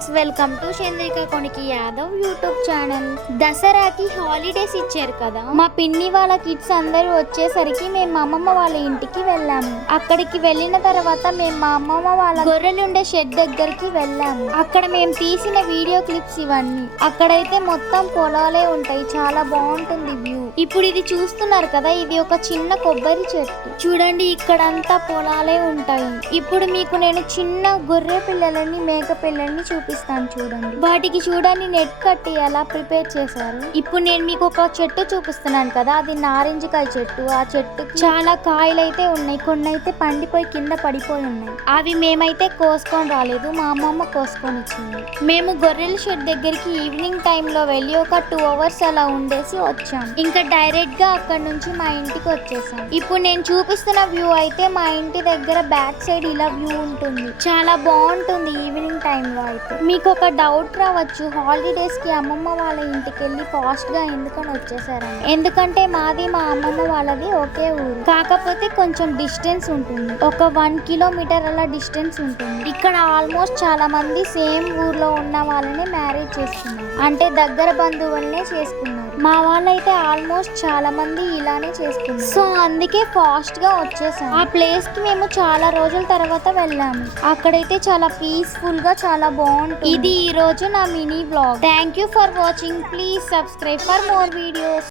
Friends, welcome to Chandrika Koniki Yadav YouTube channel. దసరాకి holidays ఇచ్చారు కదా, మా పిన్ని వాళ్ళ కిడ్స్ అందరూ వచ్చేసరికి మేము మా అమ్మమ్మ వాళ్ళ ఇంటికి వెళ్ళాము. అక్కడికి వెళ్ళిన తర్వాత మేము మా అమ్మమ్మ వాళ్ళ గొర్రెలుండే షెడ్ దగ్గరికి వెళ్ళాము. అక్కడ మేము తీసిన వీడియో క్లిప్స్ ఇవన్నీ. అక్కడైతే మొత్తం పొలాలే ఉంటాయి, చాలా బాగుంటుంది వ్యూ. ఇప్పుడు ఇది చూస్తున్నారు కదా, ఇది ఒక చిన్న కొబ్బరి చెట్టు. చూడండి, ఇక్కడంతా పొలాలే ఉంటాయి. ఇప్పుడు మీకు నేను చిన్న గొర్రె పిల్లలని మేక పిల్లల్ని చూపిస్తాను. చూడండి, వాటికి చూడండి నెట్ కట్టి ఎలా ప్రిపేర్ చేశారు. ఇప్పుడు నేను మీకు ఒక చెట్టు చూపిస్తున్నాను కదా, అది నారింజకాయ చెట్టు. ఆ చెట్టు చాలా కాయలు అయితే ఉన్నాయి, కొన్ని అయితే పండిపోయి కింద పడిపోయి ఉన్నాయి. అవి మేమైతే కోసుకొని రాలేదు, మా అమ్మమ్మ కోసుకొని ఇచ్చింది. మేము గొర్రెల షెడ్ దగ్గరికి ఈవినింగ్ టైంలో వెళ్ళి ఒక 2 hours అలా ఉండేసి వచ్చాం. ఇంకా డైరెక్ట్ గా అక్కడ నుంచి మా ఇంటికి వచ్చేసాం. ఇప్పుడు నేను చూపిస్తున్న వ్యూ అయితే మా ఇంటి దగ్గర బ్యాక్ సైడ్ ఇలా వ్యూ ఉంటుంది, చాలా బాగుంటుంది ఈవినింగ్ టైంలో. అయితే మీకు ఒక డౌట్ రావచ్చు, హాలిడేస్ కి అమ్మమ్మ వాళ్ళ ఇంటికి వెళ్ళి ఫాస్ట్ గా ఎందుకని వచ్చేసారని. ఎందుకంటే మాది మా అమ్మమ్మ వాళ్ళది ఒకే ఊరు, కాకపోతే కొంచెం డిస్టెన్స్ ఉంటుంది, ఒక 1 kilometer అలా డిస్టెన్స్ ఉంటుంది. ఇక్కడ ఆల్మోస్ట్ చాలా మంది సేమ్ ఊర్లో ఉన్న వాళ్ళని మ్యారేజ్ చేసుకున్నారు, అంటే దగ్గర బంధువులనే చేసుకున్నారు. మా వాళ్ళైతే ఆల్మోస్ట్ చాలా మంది ఇలానే చేసుకున్నారు. సో అందుకే ఫాస్ట్ గా వచ్చేసాం. ఆ ప్లేస్ కి మేము చాలా రోజుల తర్వాత వెళ్ళాము. అక్కడైతే చాలా పీస్ఫుల్ గా చాలా బాగుంటుంది. ఇది ఈ రోజు నా mini blog. Thank you for watching. Please subscribe for more videos.